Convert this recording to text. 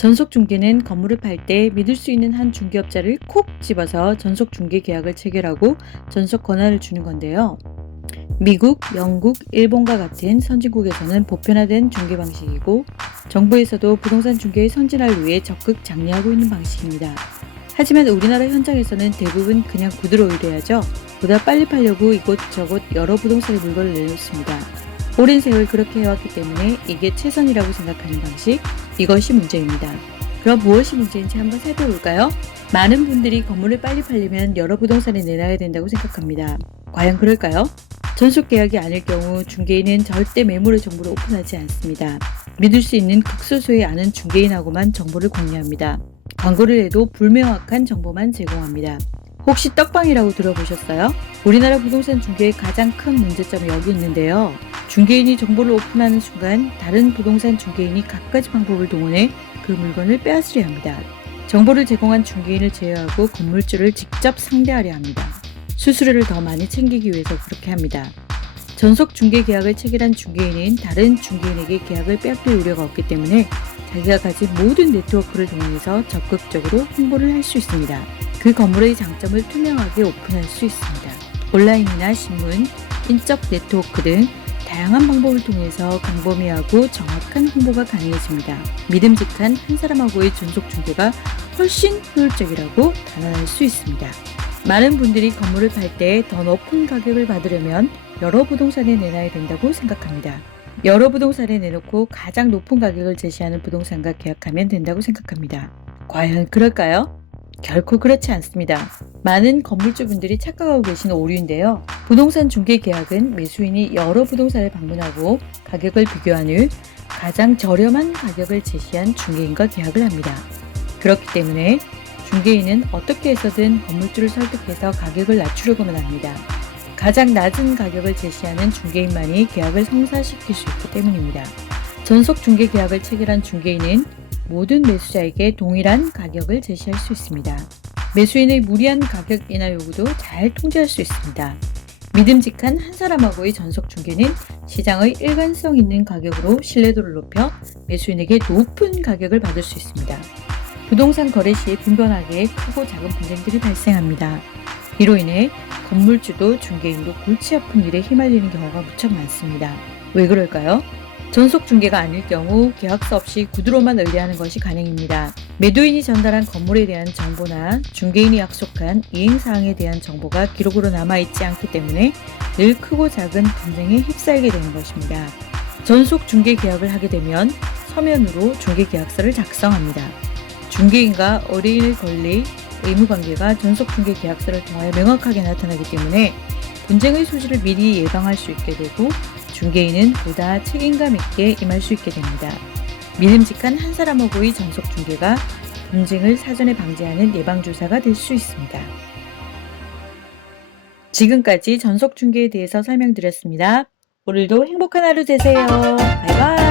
전속 중개는 건물을 팔 때 믿을 수 있는 한 중개업자를 콕 집어서 전속 중개 계약을 체결하고 전속 권한을 주는 건데요. 미국, 영국, 일본과 같은 선진국에서는 보편화된 중개 방식이고 정부에서도 부동산 중개의 선진화를 위해 적극 장려하고 있는 방식입니다. 하지만 우리나라 현장에서는 대부분 그냥 구두로 일해야죠. 보다 빨리 팔려고 이곳저곳 여러 부동산의 물건을 내놓습니다. 오랜 세월 그렇게 해왔기 때문에 이게 최선이라고 생각하는 방식, 이것이 문제입니다. 그럼 무엇이 문제인지 한번 살펴볼까요? 많은 분들이 건물을 빨리 팔려면 여러 부동산에 내놔야 된다고 생각합니다. 과연 그럴까요? 전속 계약이 아닐 경우 중개인은 절대 매물의 정보를 오픈하지 않습니다. 믿을 수 있는 극소수의 아는 중개인하고만 정보를 공유합니다. 광고를 해도 불명확한 정보만 제공합니다. 혹시 떡방이라고 들어보셨어요? 우리나라 부동산 중개의 가장 큰 문제점이 여기 있는데요. 중개인이 정보를 오픈하는 순간 다른 부동산 중개인이 갖가지 방법을 동원해 그 물건을 빼앗으려 합니다. 정보를 제공한 중개인을 제어하고 건물주를 직접 상대하려 합니다. 수수료를 더 많이 챙기기 위해서 그렇게 합니다. 전속 중개 계약을 체결한 중개인은 다른 중개인에게 계약을 빼앗길 우려가 없기 때문에 자기가 가진 모든 네트워크를 동원해서 적극적으로 홍보를 할 수 있습니다. 그 건물의 장점을 투명하게 오픈할 수 있습니다. 온라인이나 신문, 인적 네트워크 등 다양한 방법을 통해서 광범위하고 정확한 홍보가 가능해집니다. 믿음직한 한 사람하고의 전속 중개가 훨씬 효율적이라고 단언할 수 있습니다. 많은 분들이 건물을 팔 때 더 높은 가격을 받으려면 여러 부동산에 내놔야 된다고 생각합니다. 여러 부동산에 내놓고 가장 높은 가격을 제시하는 부동산과 계약하면 된다고 생각합니다. 과연 그럴까요? 결코 그렇지 않습니다. 많은 건물주분들이 착각하고 계신 오류인데요. 부동산 중개 계약은 매수인이 여러 부동산을 방문하고 가격을 비교한 후 가장 저렴한 가격을 제시한 중개인과 계약을 합니다. 그렇기 때문에 중개인은 어떻게 해서든 건물주를 설득해서 가격을 낮추려고만 합니다. 가장 낮은 가격을 제시하는 중개인만이 계약을 성사시킬 수 있기 때문입니다. 전속 중개 계약을 체결한 중개인은 모든 매수자에게 동일한 가격을 제시할 수 있습니다. 매수인의 무리한 가격 인하 요구도 잘 통제할 수 있습니다. 믿음직한 한 사람하고의 전속 중개는 시장의 일관성 있는 가격으로 신뢰도를 높여 매수인에게 높은 가격을 받을 수 있습니다. 부동산 거래 시에 빈번하게 크고 작은 분쟁들이 발생합니다. 이로 인해 건물주도 중개인도 골치 아픈 일에 휘말리는 경우가 무척 많습니다. 왜 그럴까요? 전속 중개가 아닐 경우 계약서 없이 구두로만 의뢰하는 것이 가능입니다. 매도인이 전달한 건물에 대한 정보나 중개인이 약속한 이행사항에 대한 정보가 기록으로 남아있지 않기 때문에 늘 크고 작은 분쟁에 휩싸이게 되는 것입니다. 전속 중개 계약을 하게 되면 서면으로 중개 계약서를 작성합니다. 중개인과 의뢰인의 권리, 의무관계가 전속 중개 계약서를 통하여 명확하게 나타나기 때문에 분쟁의 소지를 미리 예방할 수 있게 되고 중개인은 보다 책임감 있게 임할 수 있게 됩니다. 믿음직한 한 사람하고의 전속 중개가 분쟁을 사전에 방지하는 예방주사가 될 수 있습니다. 지금까지 전속 중개에 대해서 설명드렸습니다. 오늘도 행복한 하루 되세요. 바이바이.